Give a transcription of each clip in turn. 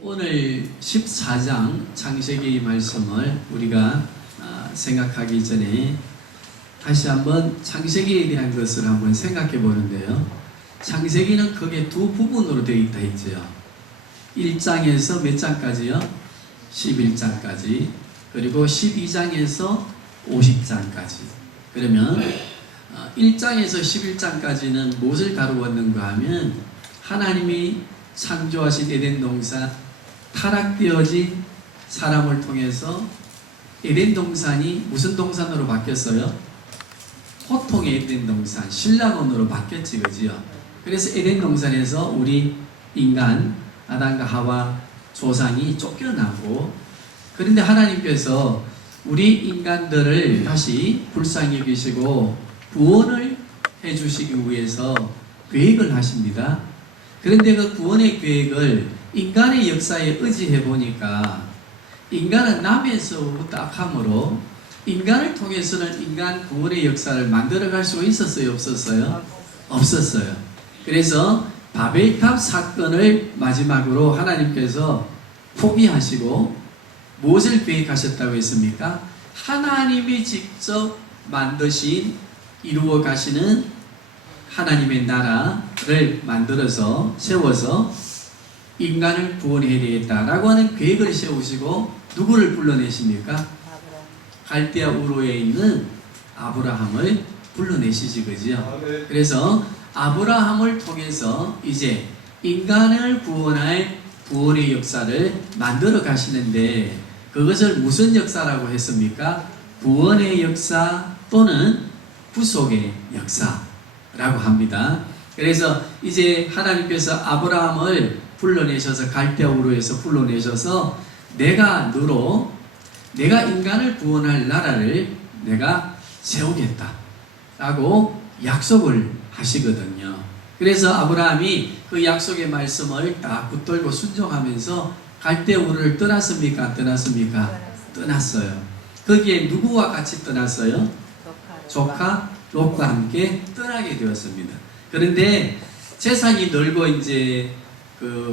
오늘 14장 창세기 말씀을 우리가 생각하기 전에 다시 한번 창세기에 대한 것을 한번 생각해 보는데요. 창세기는 크게 두 부분으로 되어 있다 했죠. 1장에서 몇 장까지요? 11장까지. 그리고 12장에서 50장까지. 그러면 1장에서 11장까지는 무엇을 다루었는가 하면 하나님이 창조하신 에덴 동산, 타락되어진 사람을 통해서 에덴 동산이 무슨 동산으로 바뀌었어요? 호통의 에덴 동산, 신라곤으로 바뀌었지, 그지요? 그래서 에덴 동산에서 우리 인간, 아담과 하와 조상이 쫓겨나고, 그런데 하나님께서 우리 인간들을 다시 불쌍히 여기시고 구원을 해주시기 위해서 계획을 하십니다. 그런데 그 구원의 계획을 인간의 역사에 의지해 보니까 인간은 남에서부터 악함으로 인간을 통해서는 인간 구원의 역사를 만들어갈 수 있었어요? 없었어요? 없었어요. 그래서 바벨탑 사건을 마지막으로 하나님께서 포기하시고 무엇을 계획하셨다고 했습니까? 하나님이 직접 만드신 이루어 가시는 하나님의 나라를 만들어서 세워서 인간을 구원해야 되겠다라고 하는 계획을 세우시고 누구를 불러내십니까? 갈대아 우르에 있는 아브라함을 불러내시지, 그지요? 그래서 아브라함을 통해서 이제 인간을 구원할 구원의 역사를 만들어 가시는데 그것을 무슨 역사라고 했습니까? 구원의 역사 또는 구속의 역사라고 합니다. 그래서 이제 하나님께서 아브라함을 불러내셔서 갈대아 우르에서 불러내셔서 내가 인간을 구원할 나라를 내가 세우겠다라고 약속을 하시거든요. 그래서 아브라함이 그 약속의 말씀을 딱 붙들고 순종하면서 갈대아 우르를 떠났습니까? 안 떠났습니까? 떠났어요. 거기에 누구와 같이 떠났어요? 조카 롯과 함께 떠나게 되었습니다. 그런데 재산이 늘고 이제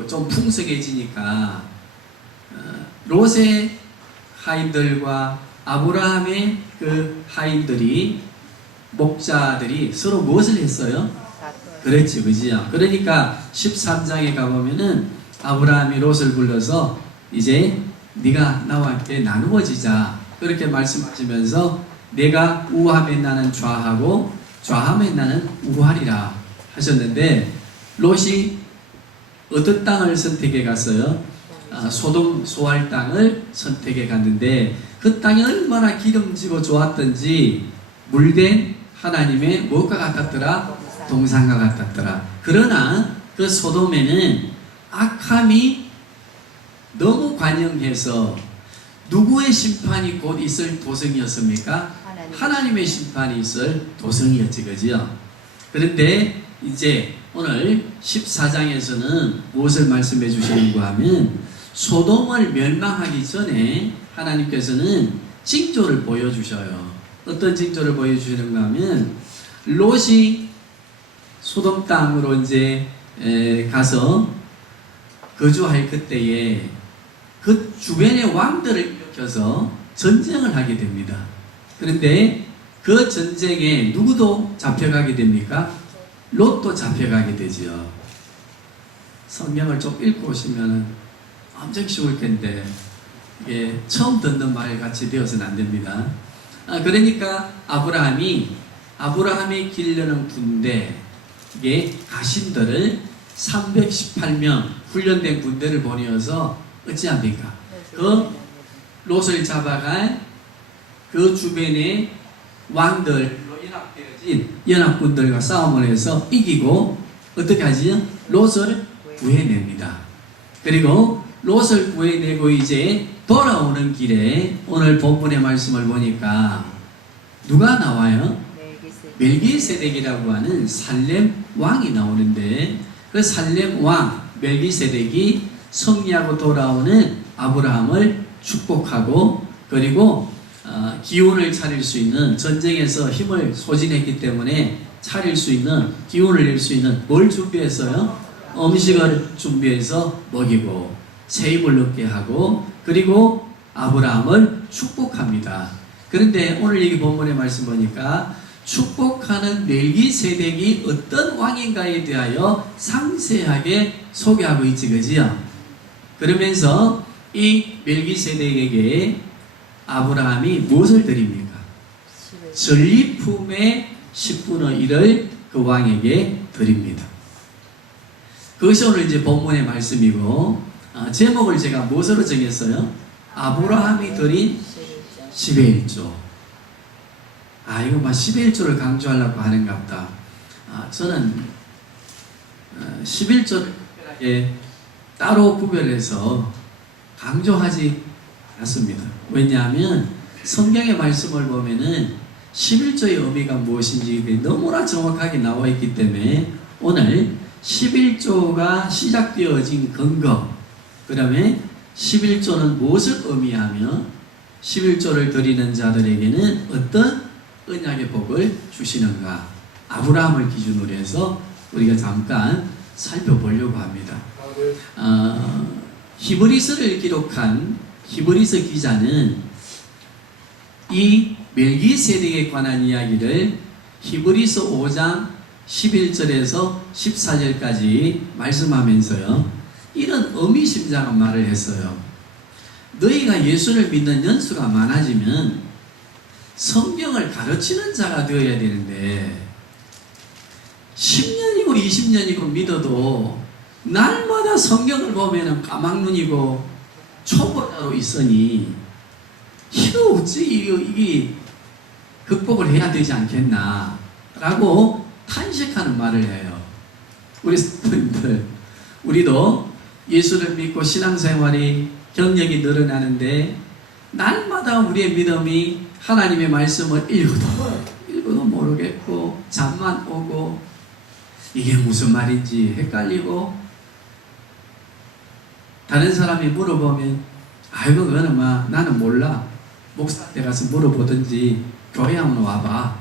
좀 풍성해지니까 롯의 하인들과 아브라함의 그 하인들이 목자들이 서로 무엇을 했어요? 그렇지, 그지요? 그러니까 13장에 가보면은 아브라함이 롯을 불러서 이제 네가 나와 함께 나누어지자 그렇게 말씀하시면서 내가 우하면 나는 좌하고 좌하면 나는 우하리라 하셨는데 롯이 어떤 땅을 선택해 갔어요? 소돔 소알 땅을 선택해 갔는데 그 땅이 얼마나 기름지고 좋았던지 물된 하나님의 무엇과 같았더라? 동산과 같았더라. 그러나 그 소돔에는 악함이 너무 관영해서 누구의 심판이 곧 있을 도성이었습니까? 하나님의 심판이 있을 도성이었지, 그지요? 그런데 이제 오늘 14장에서는 무엇을 말씀해 주시는가 하면 소돔을 멸망하기 전에 하나님께서는 징조를 보여주셔요. 어떤 징조를 보여주시는가 하면 롯이 소돔 땅으로 이제 가서 거주할 그때에 그 주변의 왕들을 일으켜서 전쟁을 하게 됩니다. 그런데 그 전쟁에 누구도 잡혀가게 됩니까? 롯도 잡혀가게 되지요. 성경을 좀 읽고 오시면 엄청 쉬울 텐데 이게 처음 듣는 말 같이 되어서는 안 됩니다. 그러니까 아브라함이 기르는 군대 이게 가신들을 318명 훈련된 군대를 보내어서 어찌합니까? 그 롯을 잡아갈 그 주변의 왕들로 연합되어진 연합군들과 싸움을 해서 이기고 어떻게 하지요? 롯을 구해냅니다. 그리고 롯을 구해내고 이제 돌아오는 길에 오늘 본문의 말씀을 보니까 누가 나와요? 멜기세덱이라고 하는 살렘 왕이 나오는데 그 살렘 왕 멜기세덱이 승리하고 돌아오는 아브라함을 축복하고 그리고 기운을 차릴 수 있는 전쟁에서 힘을 소진했기 때문에 차릴 수 있는 기운을 낼 수 있는 뭘 준비했어요? 음식을 준비해서 먹이고 새 힘을 얻게 하고 그리고 아브라함을 축복합니다. 그런데 오늘 여기 본문의 말씀 보니까 축복하는 멜기세덱이 어떤 왕인가에 대하여 상세하게 소개하고 있지, 그지요? 그러면서 이 멜기세덱에게 아브라함이 무엇을 드립니까? 전리품의 10분의 1을 그 왕에게 드립니다. 그것이 오늘 이제 본문의 말씀이고, 제목을 제가 무엇으로 정했어요? 아브라함이 드린 10의 1조. 이거 막 10의 1조를 강조하려고 하는가 보다. 저는 11조를 따로 구별해서 강조하지 않습니다. 왜냐하면 성경의 말씀을 보면은 11조의 의미가 무엇인지 너무나 정확하게 나와 있기 때문에 오늘 11조가 시작되어진 근거, 그 다음에 11조는 무엇을 의미하며 11조를 드리는 자들에게는 어떤 언약의 복을 주시는가, 아브라함을 기준으로 해서 우리가 잠깐 살펴보려고 합니다. 히브리서를 기록한 히브리서 기자는 이 멜기세덱에 관한 이야기를 히브리서 5장 11절에서 14절까지 말씀하면서요, 이런 의미심장한 말을 했어요. 너희가 예수를 믿는 연수가 많아지면 성경을 가르치는 자가 되어야 되는데 10년이고 20년이고 믿어도 날마다 성경을 보면 까막눈이고 초보자로 있으니 이거 어찌 이게 극복을 해야 되지 않겠나 라고 탄식하는 말을 해요. 우리 스님들, 우리도 예수를 믿고 신앙생활이 경력이 늘어나는데 날마다 우리의 믿음이 하나님의 말씀을 읽어도 모르겠고 잠만 오고 이게 무슨 말인지 헷갈리고, 다른 사람이 물어보면 아이고 그거는 막 나는 몰라, 목사한테 가서 물어보든지 교회 한번 와봐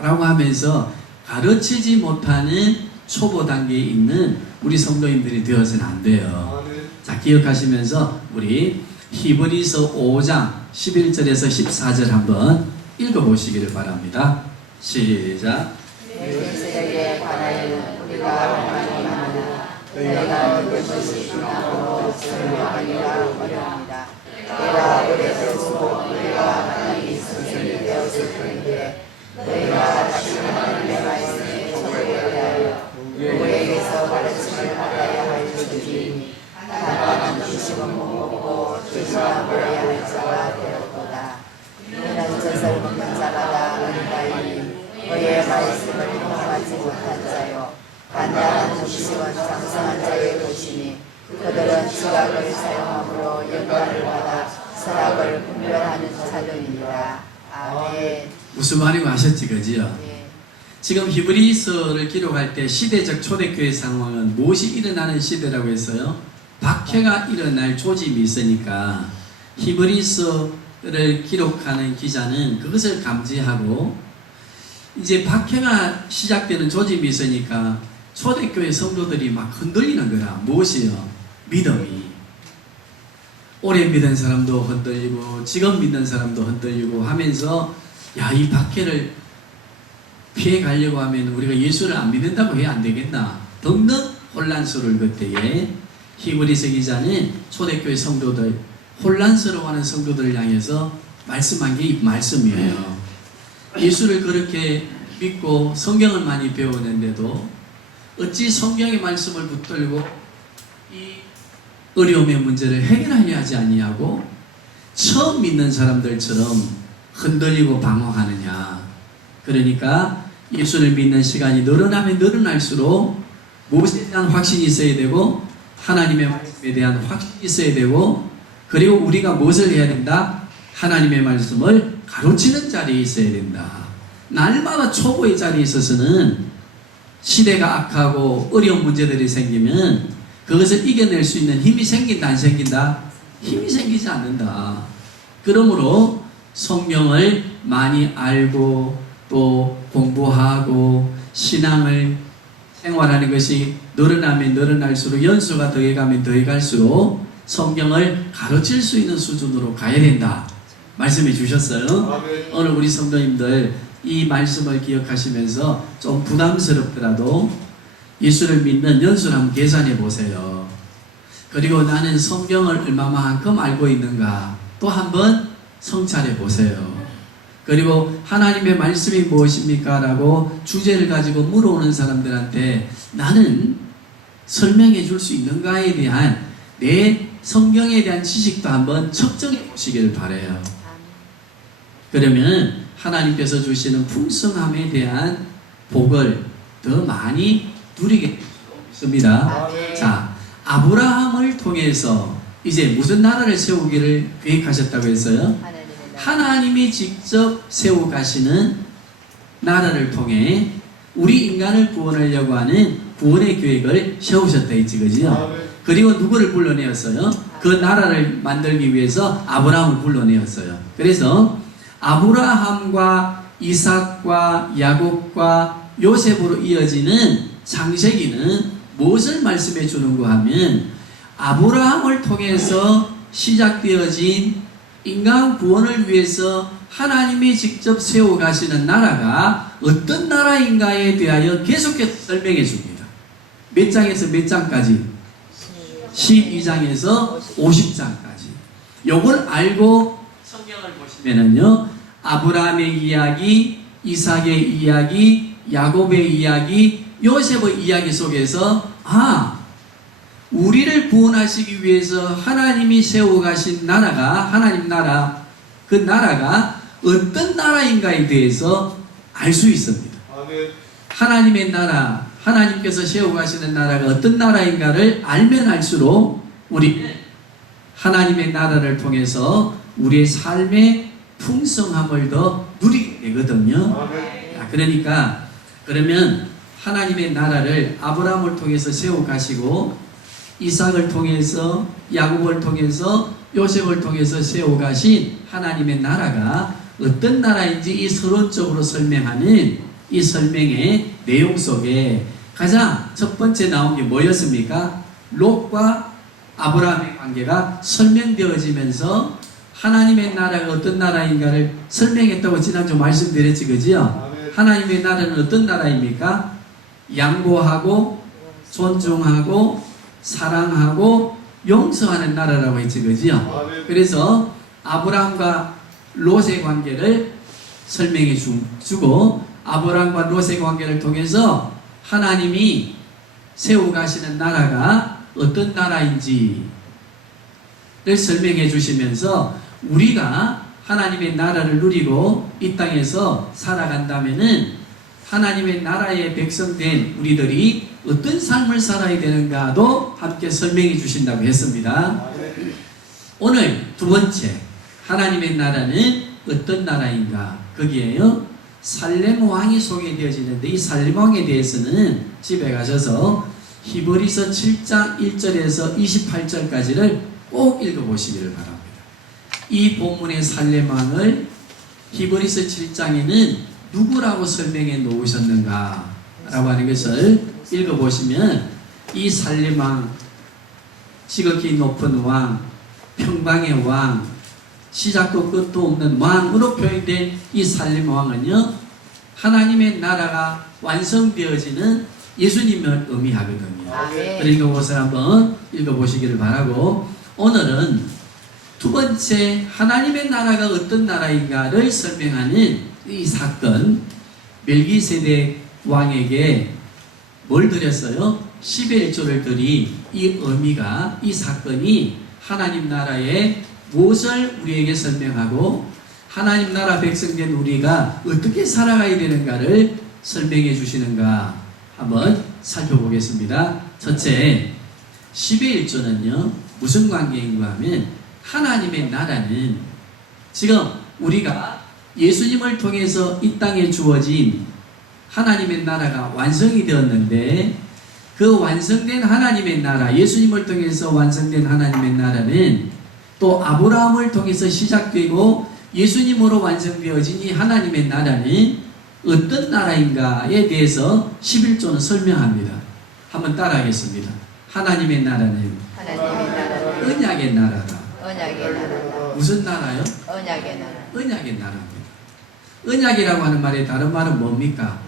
라고 하면서 가르치지 못하는 초보 단계에 있는 우리 성도님들이 되어서는 안 돼요. 자, 기억하시면서 우리 히브리서 5장 11절에서 14절 한번 읽어보시기를 바랍니다. 시작. 멜기세덱에 관하여는 우리가 많이 하나 너희가 얻은 것이 나로 설명하기가 어려웁니다. 내가 오래될수록 우리가 많이 선생이 되었을 터인데 너희가 다시 하나님의 말씀에 초대에 대하여 누구에게서 가르침을 받아야 할지니 하나님은 지식은 못 먹고 지식만 보여야 할 자가 되었도다. 이는 젖을 먹는 자마다 은다이니 그의 말씀을 통하지 못한 자요 간단한 지식은 장성한 자의 것이니 그들은 지각을 사용함으로 영광을 받아 선악을 분별하는 자들이니라. 아멘. 무슨 말인고 아셨지, 그지요? 네. 지금 히브리서를 기록할 때 시대적 초대교회 상황은 무엇이 일어나는 시대라고 했어요? 박해가 일어날 조짐이 있으니까 히브리서를 기록하는 기자는 그것을 감지하고 이제 박해가 시작되는 조짐이 있으니까 초대교회 성도들이 막 흔들리는 거야. 무엇이요? 믿음이. 오래 믿은 사람도 흔들리고 지금 믿는 사람도 흔들리고 하면서 야, 이 박해를 피해 가려고 하면 우리가 예수를 안 믿는다고 해야 안 되겠나? 등등 혼란스러울 그때에 히브리서 기자는 초대교회 성도들, 혼란스러워하는 성도들을 향해서 말씀한 게 이 말씀이에요. 예수를 그렇게 믿고 성경을 많이 배우는데도 어찌 성경의 말씀을 붙들고 이 어려움의 문제를 해결하려 하지 아니하고 처음 믿는 사람들처럼 흔들리고 방황하느냐. 그러니까 예수를 믿는 시간이 늘어나면 늘어날수록 무엇에 대한 확신이 있어야 되고 하나님의 말씀에 대한 확신이 있어야 되고, 그리고 우리가 무엇을 해야 된다? 하나님의 말씀을 가르치는 자리에 있어야 된다. 날마다 초보의 자리에 있어서는 시대가 악하고 어려운 문제들이 생기면 그것을 이겨낼 수 있는 힘이 생긴다, 안 생긴다? 힘이 생기지 않는다. 그러므로 성경을 많이 알고 또 공부하고 신앙을 생활하는 것이 늘어나면 늘어날수록 연수가 더해가면 더해갈수록 성경을 가르칠 수 있는 수준으로 가야 된다. 말씀해 주셨어요. 오늘 우리 성도님들 이 말씀을 기억하시면서 좀 부담스럽더라도 예수를 믿는 연수를 한번 계산해 보세요. 그리고 나는 성경을 얼마만큼 알고 있는가 또 한번 성찰해 보세요. 그리고 하나님의 말씀이 무엇입니까? 라고 주제를 가지고 물어오는 사람들한테 나는 설명해 줄 수 있는가에 대한 내 성경에 대한 지식도 한번 측정해 보시기를 바라요. 그러면 하나님께서 주시는 풍성함에 대한 복을 더 많이 누리게 됩니다. 자, 아브라함을 통해서 이제 무슨 나라를 세우기를 계획하셨다고 했어요? 하나님이 직접 세워 가시는 나라를 통해 우리 인간을 구원하려고 하는 구원의 계획을 세우셨다 했지, 그지요? 그리고 누구를 불러내었어요? 그 나라를 만들기 위해서 아브라함을 불러내었어요. 그래서 아브라함과 이삭과 야곱과 요셉으로 이어지는 창세기는 무엇을 말씀해 주는가 하면 아브라함을 통해서 시작되어진 인간 구원을 위해서 하나님이 직접 세워 가시는 나라가 어떤 나라인가에 대하여 계속해서 설명해 줍니다. 몇 장에서 몇 장까지? 12장에서 50장까지. 요걸 알고 성경을 보시면은요, 아브라함의 이야기, 이삭의 이야기, 야곱의 이야기, 요셉의 이야기 속에서 우리를 구원하시기 위해서 하나님이 세워 가신 나라가 하나님 나라, 그 나라가 어떤 나라인가에 대해서 알 수 있습니다. 하나님의 나라, 하나님께서 세워 가시는 나라가 어떤 나라인가를 알면 알수록 우리는 하나님의 나라를 통해서 우리의 삶의 풍성함을 더 누리게 되거든요. 그러니까 그러면 하나님의 나라를 아브라함을 통해서 세워 가시고 이삭을 통해서 야곱을 통해서 요셉을 통해서 세워 가신 하나님의 나라가 어떤 나라인지 이 서론적으로 설명하는 이 설명의 내용 속에 가장 첫 번째 나온 게 뭐였습니까? 롯과 아브라함의 관계가 설명되어지면서 하나님의 나라가 어떤 나라인가를 설명했다고 지난주 말씀드렸지, 그지요? 하나님의 나라는 어떤 나라입니까? 양보하고 존중하고 사랑하고 용서하는 나라라고 했지, 그지요? 그래서 아브라함과 롯의 관계를 설명해 주고 아브라함과 롯의 관계를 통해서 하나님이 세워 가시는 나라가 어떤 나라인지를 설명해 주시면서 우리가 하나님의 나라를 누리고 이 땅에서 살아간다면은 하나님의 나라의 백성된 우리들이 어떤 삶을 살아야 되는가도 함께 설명해 주신다고 했습니다. 오늘 두 번째, 하나님의 나라는 어떤 나라인가? 거기에요, 살렘 왕이 소개되어지는데 이 살렘 왕에 대해서는 집에 가셔서 히브리서 7장 1절에서 28절까지를 꼭 읽어보시기를 바랍니다. 이 본문의 살렘 왕을 히브리서 7장에는 누구라고 설명해 놓으셨는가 라고 하는 것을 읽어보시면 이 살렘 왕, 지극히 높은 왕, 평방의 왕, 시작도 끝도 없는 왕으로 표현된 이 살렘 왕은요, 하나님의 나라가 완성되어지는 예수님을 의미하거든요. 그러니까 그것을 한번 읽어보시기를 바라고, 오늘은 두 번째 하나님의 나라가 어떤 나라인가를 설명하는 이 사건, 멜기세덱 왕에게 뭘 드렸어요? 11조를 드린 이 의미가, 이 사건이 하나님 나라의 무엇을 우리에게 설명하고 하나님 나라 백성된 우리가 어떻게 살아가야 되는가를 설명해 주시는가 한번 살펴보겠습니다. 첫째, 11조는요 무슨 관계인가 하면 하나님의 나라는 지금 우리가 예수님을 통해서 이 땅에 주어진 하나님의 나라가 완성이 되었는데 그 완성된 하나님의 나라, 예수님을 통해서 완성된 하나님의 나라는 또 아브라함을 통해서 시작되고 예수님으로 완성되어진 이 하나님의 나라는 어떤 나라인가에 대해서 11조는 설명합니다. 한번 따라하겠습니다. 하나님의 나라는 하나님의 나라는 언약의 나라다. 언약의 나라다. 무슨 나라요? 언약의 나라. 언약의 나라입니다. 언약이라고 하는 말의 다른 말은 뭡니까?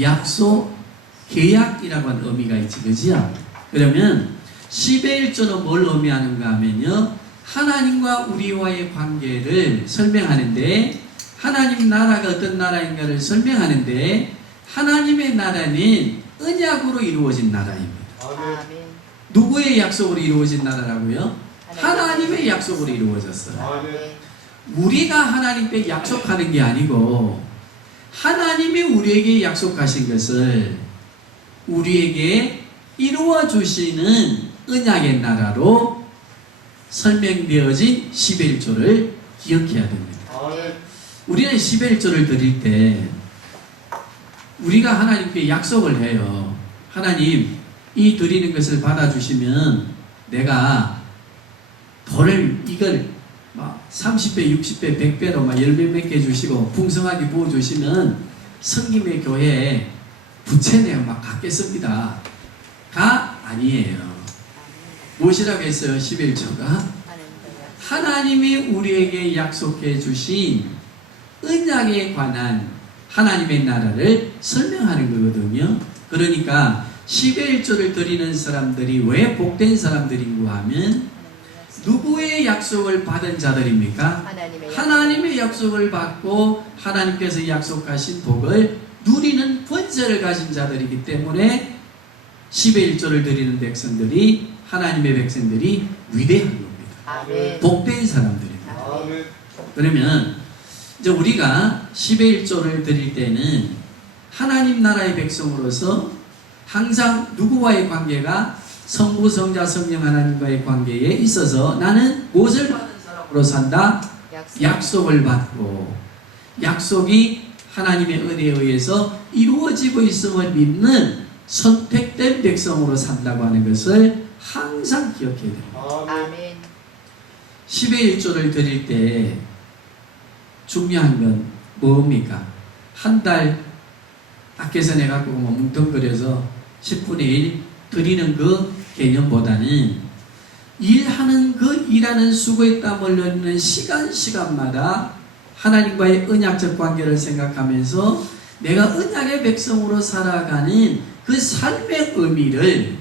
약속, 계약이라고 하는 의미가 있지, 그지요? 그러면 10의 1조는 뭘 의미하는가 하면요, 하나님과 우리와의 관계를 설명하는데, 하나님 나라가 어떤 나라인가를 설명하는데, 하나님의 나라는 언약으로 이루어진 나라입니다. 아멘. 누구의 약속으로 이루어진 나라라고요? 하나님의 약속으로 이루어졌어요. 아멘. 우리가 하나님께 약속하는 게 아니고 하나님이 우리에게 약속하신 것을 우리에게 이루어 주시는 언약의 나라로 설명되어진 11조를 기억해야 됩니다. 우리는 11조를 드릴 때 우리가 하나님께 약속을 해요. 하나님, 이 드리는 것을 받아주시면 내가 돈을 이걸 막 30배, 60배, 100배로 막 10배 몇 개 주시고 풍성하게 부어주시면 성김의 교회에 부채 내가 막 갚겠습니다. 가 아니에요. 무엇이라고 했어요? 11조가 하나님이 우리에게 약속해 주신 언약에 관한 하나님의 나라를 설명하는 거거든요. 그러니까 10의 1조를 드리는 사람들이 왜 복된 사람들인고 하면 누구의 약속을 받은 자들입니까? 하나님의 약속을 받고 하나님께서 약속하신 복을 누리는 권세를 가진 자들이기 때문에 10의 1조를 드리는 백성들이 하나님의 백성들이 위대한 겁니다. 아멘. 복된 사람들입니다. 아멘. 그러면 이제 우리가 10의 1조를 드릴 때는 하나님 나라의 백성으로서 항상 누구와의 관계가 성부, 성자, 성령 하나님과의 관계에 있어서 나는 무엇을 받은 사람으로 산다? 약속을 받고 약속이 하나님의 은혜에 의해서 이루어지고 있음을 믿는 선택된 백성으로 산다고 하는 것을 항상 기억해야 됩니다. 아멘. 10의 1조를 드릴 때 중요한 건 뭡니까? 한 달 밖에서 내가 갖고 뭐 뭉텅거려서 10분의 1 드리는 그 개념보다는 일하는 그 일하는 수고에 땀을 흘리는 시간마다 하나님과의 언약적 관계를 생각하면서 내가 언약의 백성으로 살아가는 그 삶의 의미를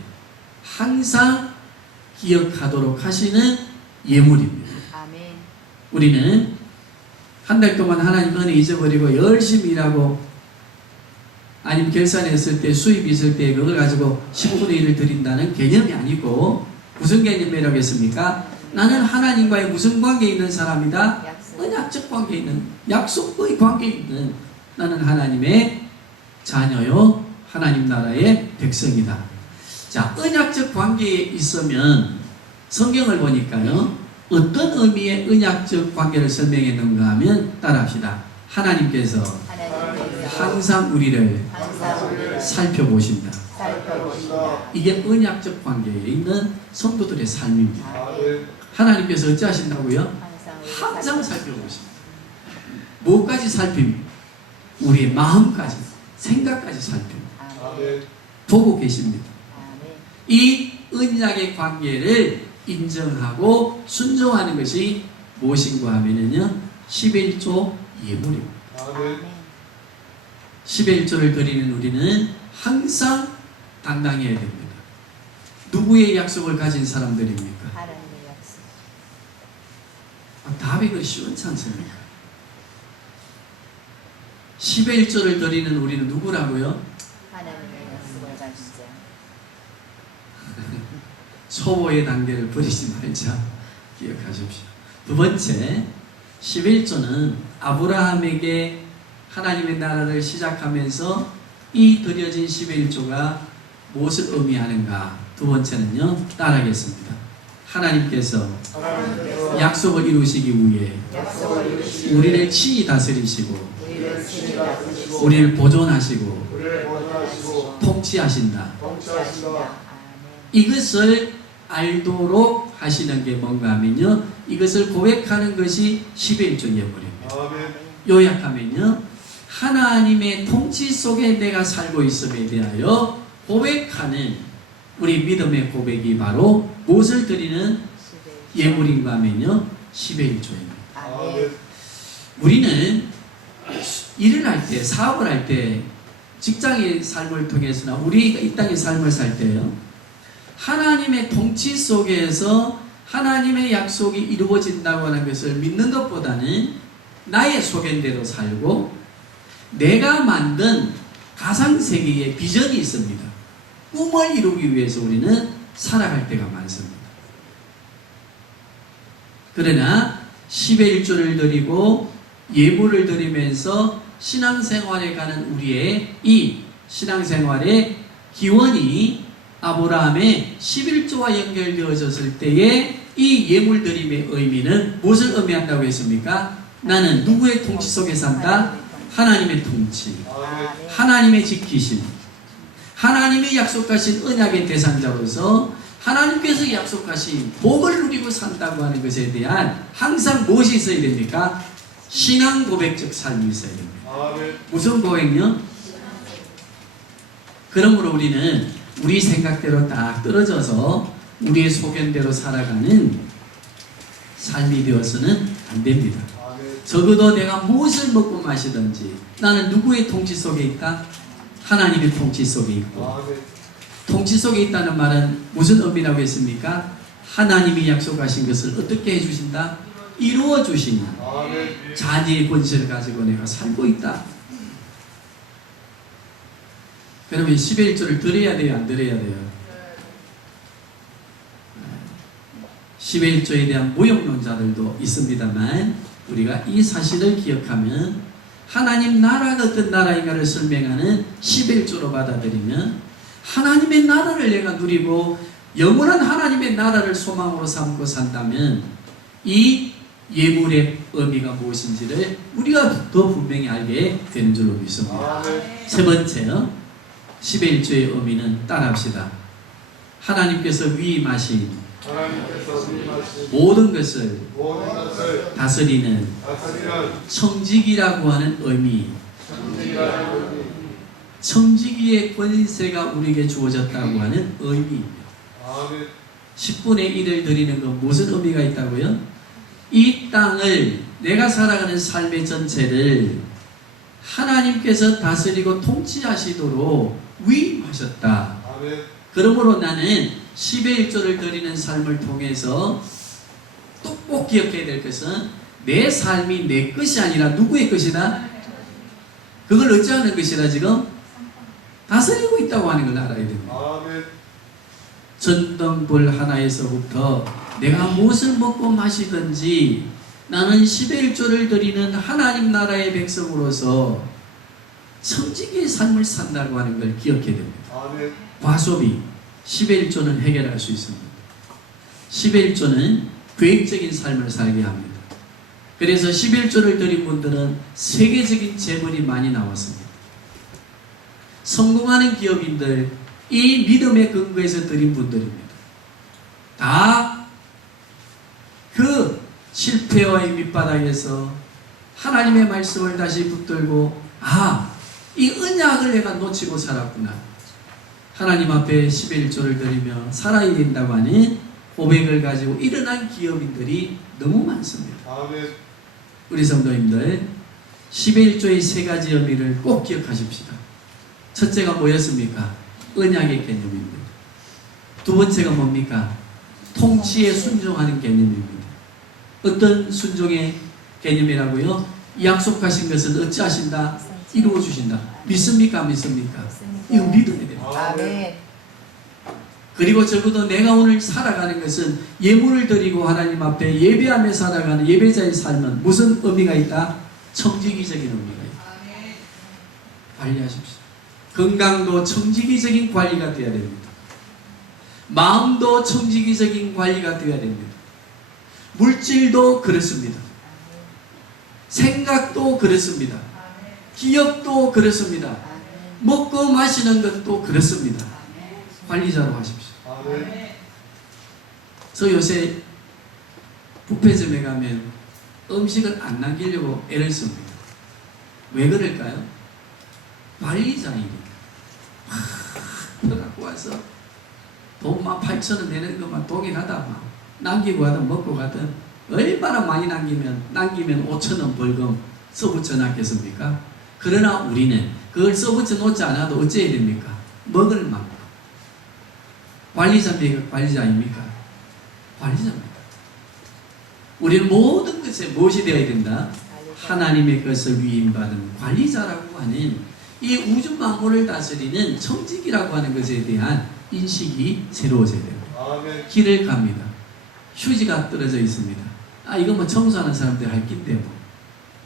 항상 기억하도록 하시는 예물입니다. 아멘. 우리는 한 달 동안 하나님 은혜 잊어버리고 열심히 일하고 아니면 결산했을 때 수입이 있을 때 그걸 가지고 10분의 1을 드린다는 개념이 아니고 무슨 개념이라고 했습니까? 나는 하나님과의 무슨 관계에 있는 사람이다? 언약적 관계에 있는, 약속의 관계에 있는 나는 하나님의 자녀요 하나님 나라의 백성이다. 자, 언약적 관계에 있으면 성경을 보니까요 어떤 의미의 언약적 관계를 설명했는가 하면 따라합시다. 하나님께서 항상 우리를 살펴보신다. 이게 언약적 관계에 있는 성도들의 삶입니다. 하나님께서 어찌하신다고요? 항상 살펴보신다. 뭐까지 살핍니까? 우리의 마음까지, 생각까지 살핍니다. 보고 계십니다. 이 언약의 관계를 인정하고 순종하는 것이 무엇인가 하면요 11조 예물입니다. 10의 1조를 드리는 우리는 항상 당당해야 됩니다. 누구의 약속을 가진 사람들입니까? 하나님의 약속. 답이 그 시원치 않습니까? 10의 1조를 드리는 우리는 누구라고요? 하나님의 약속을 가진 자. 초보의 단계를 버리지 말자 기억하십시오. 두 번째, 11조는 아브라함에게 하나님의 나라를 시작하면서 이 드려진 10의 1조가 무엇을 의미하는가? 두 번째는요, 따라하겠습니다. 하나님께서 약속을 이루시기 위해 우리를 친히 다스리시고 우리를 보존하시고 통치하신다. 이것을 알도록 하시는 게 뭔가 하면요, 이것을 고백하는 것이 11조 예물입니다. 요약하면요, 하나님의 통치 속에 내가 살고 있음에 대하여 고백하는 우리 믿음의 고백이 바로 무엇을 드리는 11조. 예물인가 하면요 11조입니다. 아멘. 우리는 일을 할 때, 사업을 할 때, 직장의 삶을 통해서나 우리가 이 땅의 삶을 살 때요, 하나님의 통치 속에서 하나님의 약속이 이루어진다고 하는 것을 믿는 것보다는 나의 소견대로 살고 내가 만든 가상세계의 비전이 있습니다. 꿈을 이루기 위해서 우리는 살아갈 때가 많습니다. 그러나 10의 1조를 드리고 예물을 드리면서 신앙생활에 가는 우리의 이 신앙생활의 기원이 아브라함의 11조와 연결되어졌을 때에 이 예물 드림의 의미는 무엇을 의미한다고 했습니까? 나는 누구의 통치 속에 산다? 하나님의 통치, 아멘. 하나님의 지키심, 하나님의 약속하신 언약의 대상자로서 하나님께서 약속하신 복을 누리고 산다고 하는 것에 대한 항상 무엇이 있어야 됩니까? 신앙 고백적 삶이 있어야 됩니다. 무슨 고백요? 그러므로 우리는 우리 생각대로 딱 떨어져서 우리의 소견대로 살아가는 삶이 되어서는 안 됩니다. 적어도 내가 무엇을 먹고 마시든지 나는 누구의 통치 속에 있다? 하나님의 통치 속에 있고, 통치 속에 있다는 말은 무슨 의미라고 했습니까? 하나님이 약속하신 것을 어떻게 해주신다? 이루어 주시는 자녀의 권세를 가지고 내가 살고 있다. 그러면 11조를 드려야 돼요? 안 드려야 돼요? 11조에 대한 무용론자들도 있습니다만 우리가 이 사실을 기억하면 하나님 나라가 어떤 나라인가를 설명하는 11조로 받아들이면 하나님의 나라를 내가 누리고 영원한 하나님의 나라를 소망으로 삼고 산다면 이 예물의 의미가 무엇인지를 우리가 더 분명히 알게 되는 줄로 믿습니다. 세 번째요, 11조의 의미는 따라합시다. 하나님께서 위임하신 모든 것을 다스리는 청지기라고 하는 의미, 청지기의 권세가 우리에게 주어졌다고 하는 의미입니다. 10분의 1을 드리는 건 무슨 의미가 있다고요? 이 땅을, 내가 살아가는 삶의 전체를 하나님께서 다스리고 통치하시도록 위임하셨다. 그러므로 나는 10의 1조를 드리는 삶을 통해서 또 꼭 기억해야 될 것은 내 삶이 내 것이 아니라 누구의 것이다? 그걸 어찌하는 것이라 지금? 다스리고 있다고 하는 걸 알아야 됩니다. 전등불 하나에서부터 내가 무엇을 먹고 마시든지 나는 10의 1조를 드리는 하나님 나라의 백성으로서 청지기의 삶을 산다고 하는 걸 기억해야 됩니다. 과소비, 10의 1조는 해결할 수 있습니다. 10의 1조는 계획적인 삶을 살게 합니다. 그래서 10의 1조를 드린 분들은 세계적인 재물이 많이 나왔습니다. 성공하는 기업인들, 이 믿음의 근거에서 드린 분들입니다. 다 그 실패와의 밑바닥에서 하나님의 말씀을 다시 붙들고 이 언약을 내가 놓치고 살았구나. 하나님 앞에 11의 1조를 드리며 살아야 된다고 하는 고백을 가지고 일어난 기업인들이 너무 많습니다. 우리 성도님들, 10의 1조의 세 가지 의미를 꼭 기억하십시다. 첫째가 뭐였습니까? 언약의 개념입니다. 두 번째가 뭡니까? 통치에 순종하는 개념입니다. 어떤 순종의 개념이라고요? 약속하신 것을 어찌하신다? 이루어 주신다. 믿습니까? 믿습니까? 이거 믿어야 됩니다. 아멘. 그리고 적어도 내가 오늘 살아가는 것은 예물을 드리고 하나님 앞에 예배하며 살아가는 예배자의 삶은 무슨 의미가 있다? 청지기적인 의미가 있다. 관리하십시오. 건강도 청지기적인 관리가 되어야 됩니다. 마음도 청지기적인 관리가 되어야 됩니다. 물질도 그렇습니다. 생각도 그렇습니다. 기업도 그렇습니다. 먹고 마시는 것도 그렇습니다. 관리자로 하십시오. 저 요새 뷔페점에 가면 음식을 안 남기려고 애를 씁니다. 왜 그럴까요? 관리자이니까. 갖고 와서 돈만 8,000원 내는 것만 동일하다. 막 남기고 가든 먹고 가든 얼마나 많이 남기면 5,000원 벌금 써붙여 놨겠습니까? 그러나 우리는 그걸 써붙여 놓지 않아도 어째야 됩니까? 먹을 만큼. 관리자입니까? 관리자 아닙니까? 관리자입니다. 우리는 모든 것에 무엇이 되어야 된다? 하나님의 것을 위임받은 관리자라고 하는 이 우주 만물을 다스리는 청직이라고 하는 것에 대한 인식이 새로워져야 됩니다. 아멘. 길을 갑니다. 휴지가 떨어져 있습니다. 이거 뭐 청소하는 사람들 할 낀데 뭐.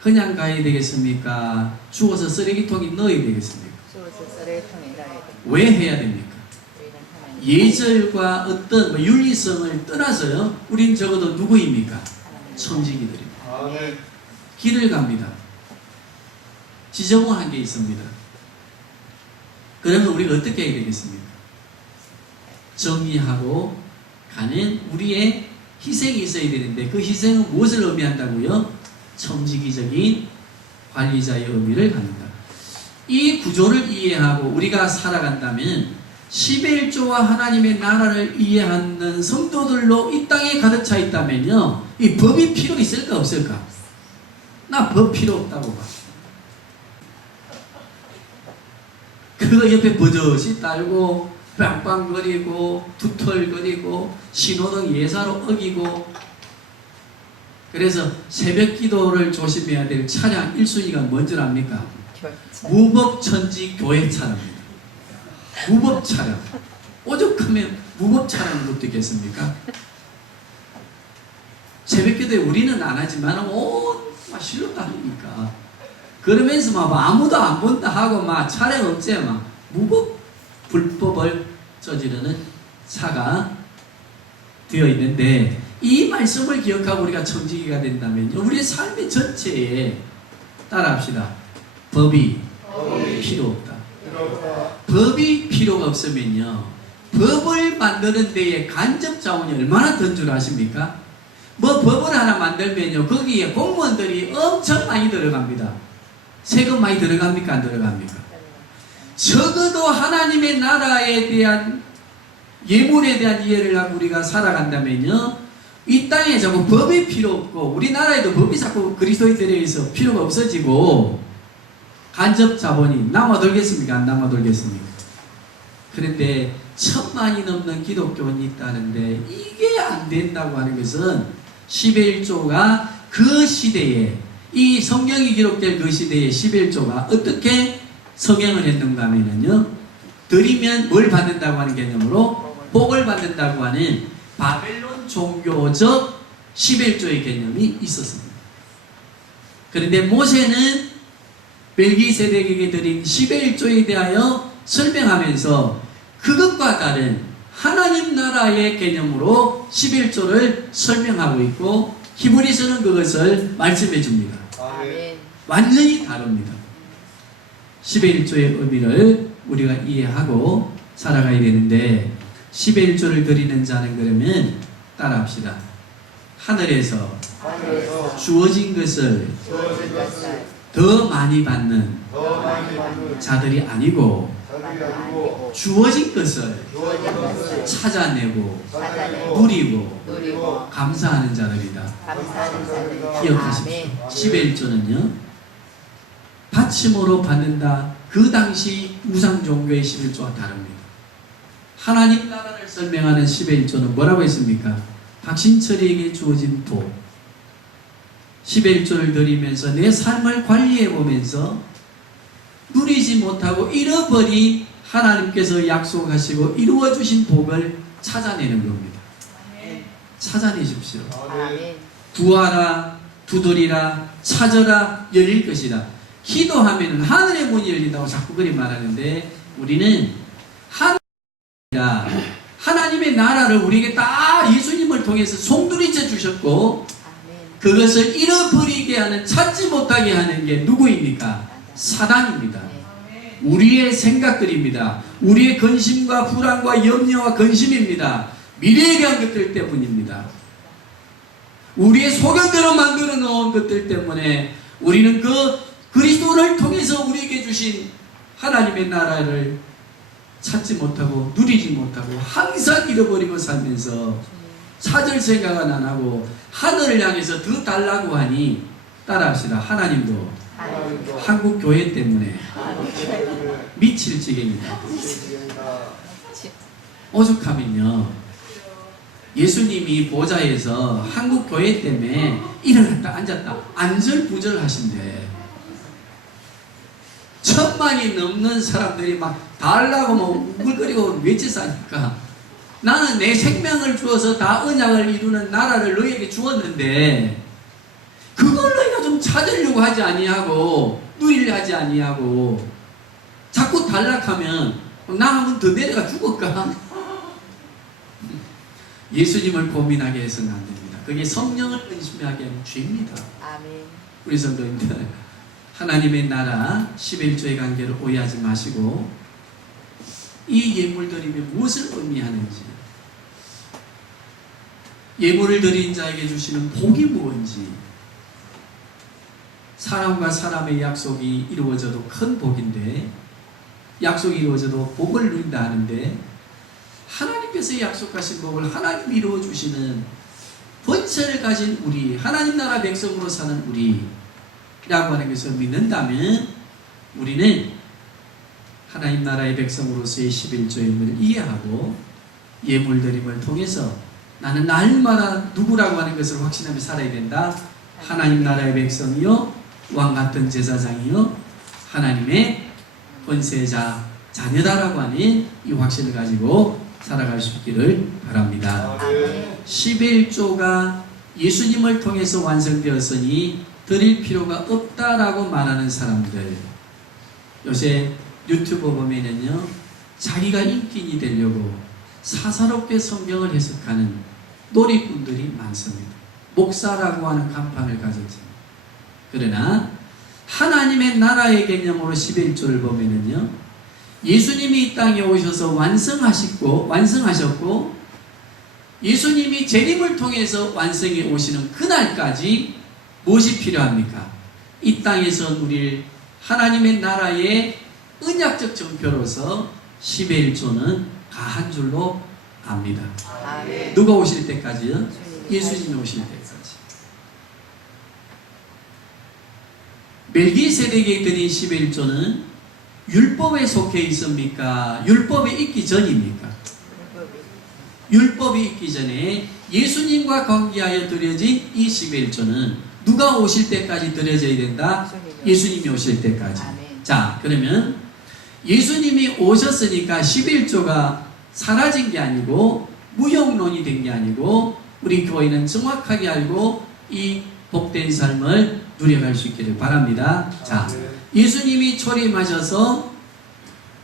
그냥 가야 되겠습니까? 주워서 쓰레기통에 넣어야 되겠습니까? 주워서 쓰레기통에 넣어야 돼. 왜 해야 됩니까? 우리는 하나님. 예절과 어떤 윤리성을 떠나서요. 우린 적어도 누구입니까? 청지기들입니다. 아멘. 길을 갑니다. 지정한 게 있습니다. 그러면 우리가 어떻게 해야 되겠습니까? 정리하고 가는 우리의 희생이 있어야 되는데 그 희생은 무엇을 의미한다고요? 청지기적인 관리자의 의미를 갖는다. 이 구조를 이해하고 우리가 살아간다면 11조와 하나님의 나라를 이해하는 성도들로 이 땅에 가득 차 있다면요. 이 법이 필요 있을까 없을까? 나 법 필요 없다고 봐. 그거 옆에 버젓이 딸고 빵빵거리고 두털거리고 신호등 예사로 어기고 그래서 새벽 기도를 조심해야 될 차량 1순위가 뭔지랍니까? 무법천지 교회 차량입니다. 무법 차량. 오죽하면 무법 차량으로 되겠습니까? 새벽 기도에 우리는 안 하지만 막 실로 다니니까 그러면서 막 아무도 안 본다 하고 막 차량 없제 막 무법 불법을 저지르는 차가 되어 있는데 이 말씀을 기억하고 우리가 청지기가 된다면 우리의 삶의 전체에 따라합시다. 법이 필요 없다. 법이 필요가 없으면요. 법을 만드는 데에 간접 자원이 얼마나 든 줄 아십니까? 뭐 법을 하나 만들면요. 거기에 공무원들이 엄청 많이 들어갑니다. 세금 많이 들어갑니까? 안 들어갑니까? 적어도 하나님의 나라에 대한 예물에 대한 이해를 하고 우리가 살아간다면요. 이 땅에 자꾸 법이 필요 없고 우리나라에도 법이 자꾸 그리스도인들에 의해서 필요가 없어지고 간접 자본이 남아돌겠습니까? 안 남아돌겠습니까? 그런데 1,000만이 넘는 기독교인이 있다는데 이게 안 된다고 하는 것은 11조가 그 시대에 이 성경이 기록될 그 시대에 11조가 어떻게 성행을 했는가 하면요. 드리면 뭘 받는다고 하는 개념으로 복을 받는다고 하는 바벨론 종교적 11조의 개념이 있었습니다. 그런데 모세는 멜기세덱에게 드린 11조에 대하여 설명하면서 그것과 다른 하나님 나라의 개념으로 11조를 설명하고 있고 히브리서는 그것을 말씀해 줍니다. 아멘. 완전히 다릅니다. 11조의 의미를 우리가 이해하고 살아가야 되는데 11조를 드리는 자는 그러면 따라합시다. 하늘에서 주어진 것을 더 많이 받는 자들이 아니고 주어진 것을 찾아내고 누리고 감사하는 자들이다. 기억하십시오. 11조는요. 받침으로 받는다. 그 당시 우상종교의 11조와 다릅니다. 하나님 나라를 설명하는 11조는 뭐라고 했습니까? 박신철에게 주어진 복. 11조를 드리면서 내 삶을 관리해 보면서 누리지 못하고 잃어버린 하나님께서 약속하시고 이루어 주신 복을 찾아내는 겁니다. 찾아내십시오. 아멘. 구하라, 두드리라, 찾아라, 열릴 것이다. 기도하면 하늘의 문이 열린다고 자꾸 그리 말하는데 우리는 하나님의 나라를 우리에게 다 예수님을 통해서 송두리째 주셨고 그것을 잃어버리게 하는 찾지 못하게 하는 게 누구입니까? 사단입니다. 우리의 생각들입니다. 우리의 근심과 불안과 염려와 근심입니다. 미래에 대한 것들 때문입니다. 우리의 소견대로 만들어 놓은 것들 때문에 우리는 그 그리스도를 통해서 우리에게 주신 하나님의 나라를 찾지 못하고 누리지 못하고 항상 잃어버리고 살면서 찾을 생각은 안 하고 하늘을 향해서 더 달라고 하니 따라합시다. 하나님도 한국 교회 때문에 미칠 지경이다. 오죽하면요, 예수님이 보좌에서 한국 교회 때문에 일어났다 앉았다 안절부절 하신대. 천만이 넘는 사람들이 막 달라고 뭐 우글거리고 외치사니까 나는 내 생명을 주어서 다 언약을 이루는 나라를 너희에게 주었는데 그걸 너희가 좀 찾으려고 하지 아니하고 누리려 하지 아니하고 자꾸 단락하면 나 한번 더 내려가 죽을까? 예수님을 고민하게 해서는 안 됩니다. 그게 성령을 의심하게 하면 죄입니다. 아멘. 우리 성도님들, 하나님의 나라 11조의 관계를 오해하지 마시고 이 예물 드림이 무엇을 의미하는지, 예물을 드린 자에게 주시는 복이 무엇인지, 사람과 사람의 약속이 이루어져도 큰 복인데 약속이 이루어져도 복을 누린다 하는데 하나님께서 약속하신 복을 하나님이 이루어 주시는 본체를 가진 우리, 하나님 나라 백성으로 사는 우리라고 하는 것을 믿는다면 우리는 하나님 나라의 백성으로서의 11조임을 이해하고 예물 드림을 통해서 나는 날마다 누구라고 하는 것을 확신하며 살아야 된다. 하나님 나라의 백성이요, 왕같은 제사장이요, 하나님의 권세자 자녀다라고 하는 이 확신을 가지고 살아갈 수 있기를 바랍니다. 11조가 예수님을 통해서 완성되었으니 드릴 필요가 없다라고 말하는 사람들, 요새 유튜브 보면은요, 자기가 인기인이 되려고 사사롭게 성경을 해석하는 놀이꾼들이 많습니다. 목사라고 하는 간판을 가졌죠. 그러나 하나님의 나라의 개념으로 11조를 보면은요, 예수님이 이 땅에 오셔서 완성하셨고 예수님이 재림을 통해서 완성해 오시는 그날까지 무엇이 필요합니까? 이 땅에서 누릴 하나님의 나라의 언약적 정표로서 11조는 가한 줄로 압니다. 아멘. 누가 오실 때까지요? 예수님이 오실 때까지. 멜기세덱에게 드린 11조는 율법에 속해 있습니까? 율법이 있기 전입니까? 율법이 있기 전에 예수님과 관계하여 드려진 이 11조는 누가 오실 때까지 드려져야 된다? 예수님이 오실 때까지. 아멘. 자, 그러면 예수님이 오셨으니까 11조가 사라진 게 아니고 무용론이 된 게 아니고 우리 교회는 정확하게 알고 이 복된 삶을 누려갈 수 있기를 바랍니다. 자, 예수님이 초림하셔서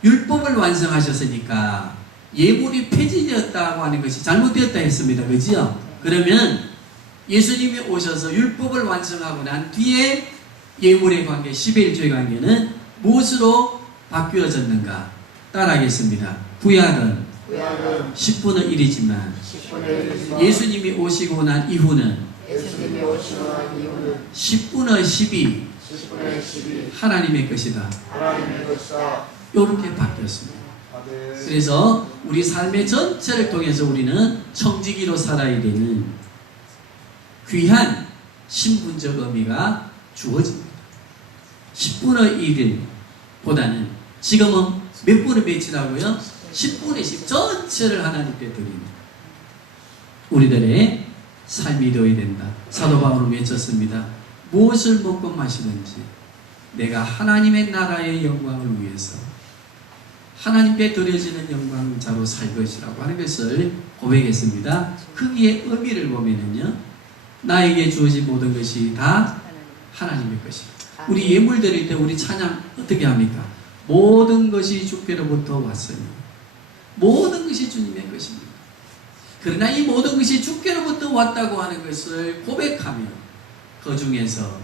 율법을 완성하셨으니까 예물이 폐지되었다고 하는 것이 잘못되었다 했습니다. 그죠? 그러면 예수님이 오셔서 율법을 완성하고 난 뒤에 예물의 관계, 11조의 관계는 무엇으로 바뀌어졌는가? 따라하겠습니다. 구약은 10분의 1이지만 예수님이 오시고 난 이후는 10분의 12 하나님의 것이다. 이렇게 바뀌었습니다. 그래서 우리 삶의 전체를 통해서 우리는 청지기로 살아야 되는 귀한 신분적 의미가 주어집니다. 10분의 1보다는 지금은 몇 분의 몇이라고요? 10분의 10 전체를 하나님께 드립니다. 우리들의 삶이 되어야 된다. 사도 바울은 외쳤습니다. 무엇을 먹고 마시든지 내가 하나님의 나라의 영광을 위해서 하나님께 드려지는 영광자로 살 것이라고 하는 것을 고백했습니다. 거기에 의미를 보면은요, 나에게 주어진 모든 것이 다 하나님의 것입니다. 우리 예물 드릴 때 우리 찬양 어떻게 합니까? 모든 것이 주께로부터 왔으니 모든 것이 주님의 것입니다. 그러나 이 모든 것이 주께로부터 왔다고 하는 것을 고백하며 그 중에서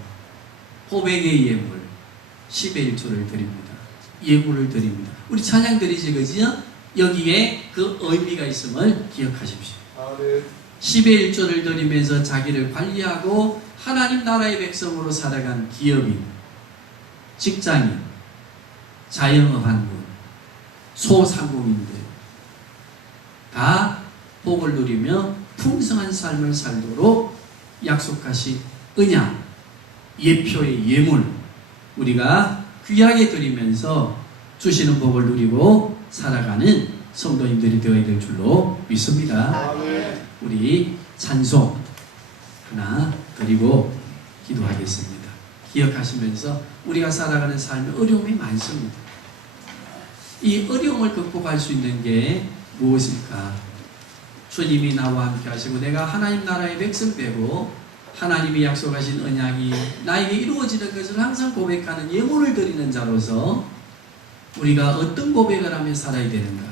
고백의 예물 11조를 드립니다. 예물을 드립니다. 우리 찬양 드리지 그지요? 여기에 그 의미가 있음을 기억하십시오. 11조를 드리면서 자기를 관리하고 하나님 나라의 백성으로 살아간 기업인, 직장인, 자영업하는 분, 소상공인들 다 복을 누리며 풍성한 삶을 살도록 약속하신 언약, 예표의 예물 우리가 귀하게 드리면서 주시는 복을 누리고 살아가는 성도님들이 되어야 될 줄로 믿습니다. 아멘. 우리 찬송 하나 드리고 기도하겠습니다. 기억하시면서 우리가 살아가는 삶에 어려움이 많습니다. 이 어려움을 극복할 수 있는 게 무엇일까? 주님이 나와 함께 하시고 내가 하나님 나라의 백성 되고 하나님이 약속하신 언약이 나에게 이루어지는 것을 항상 고백하는 예물을 드리는 자로서 우리가 어떤 고백을 하며 살아야 되는가?